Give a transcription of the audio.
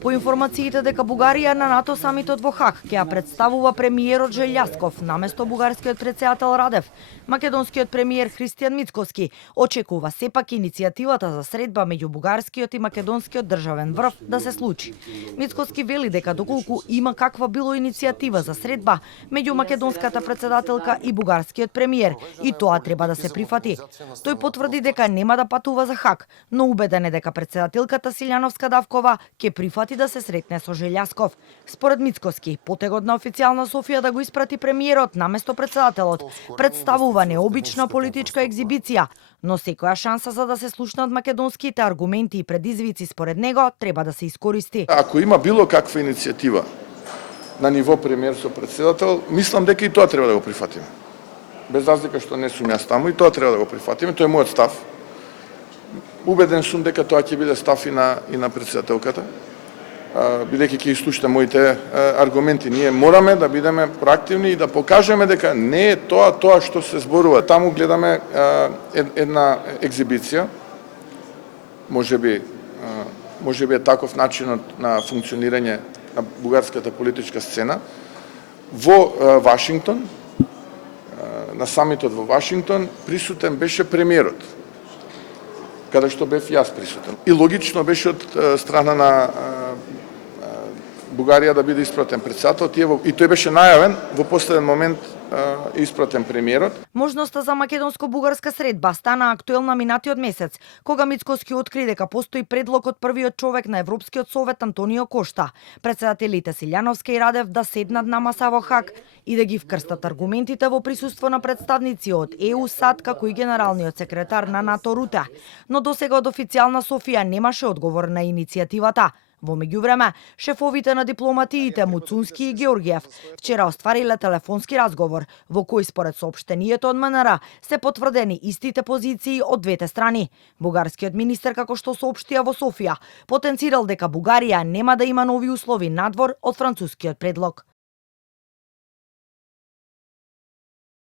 По информациите дека Бугарија на НАТО самитот во Хаг ќе ја представува премиерот Желјасков наместо бугарскиот претседател Радев, македонскиот премиер Христијан Мицкоски очекува сепак иницијативата за средба меѓу бугарскиот и македонскиот државен врв да се случи. Мицкоски вели дека доколку има каква било иницијатива за средба меѓу македонската претседателка и бугарскиот премиер, и тоа треба да се прифати. Тој потврди дека нема да патува за Хаг, но убеден е дека претседателката Силјановска-Давкова ќе прифати да се сретне со Желјасков. Според Мицкоски, потегот на официјална Софија да го испрати премиерот наместо претседателот представува необична политичка екзибиција, но секоја шанса за да се слушнат македонските аргументи и предизвици според него треба да се искористи. Ако има било каква иницијатива на ниво премиер со претседател, мислам дека и тоа треба да го прифатиме. Без разлика што не сум јас таму, и тоа треба да го прифатиме, тоа е мојот став. Убеден сум дека тоа ќе биде став и на претседателката, бидејќи ќе изслушате моите аргументи. Ние мораме да бидеме проактивни и да покажеме дека не е тоа што се зборува. Таму гледаме една екзибиција, можеби е таков начинот на функционирање на бугарската политичка сцена. Во Вашингтон, на самитот во Вашингтон, присутен беше премиерот, каде што бев јас присутен. И логично беше од страна на Бугарија да биде испратен претседател, и тој беше најавен, во последен момент испратен премиерот. Можноста за македонско-бугарска средба стана актуелна минатиот месец, кога Мицкоски откри дека постои предлог од првиот човек на Европскиот совет Антонио Кошта, претседателите Силјановска и Радев да седнат на маса во Хаг и да ги вкрстат аргументите во присуство на представници од ЕУ, САД, како и генералниот секретар на НАТО Руте. Но досега од официјална Софија немаше одговор на иницијативата. Во меѓувреме, шефовите на дипломатиите Муцунски и Георгиев вчера оствариле телефонски разговор во кој според соопштението од МНР се потврдени истите позиции од двете страни. Бугарскиот министер, како што соопштија во Софија, потенцирал дека Бугарија нема да има нови услови надвор од францускиот предлог.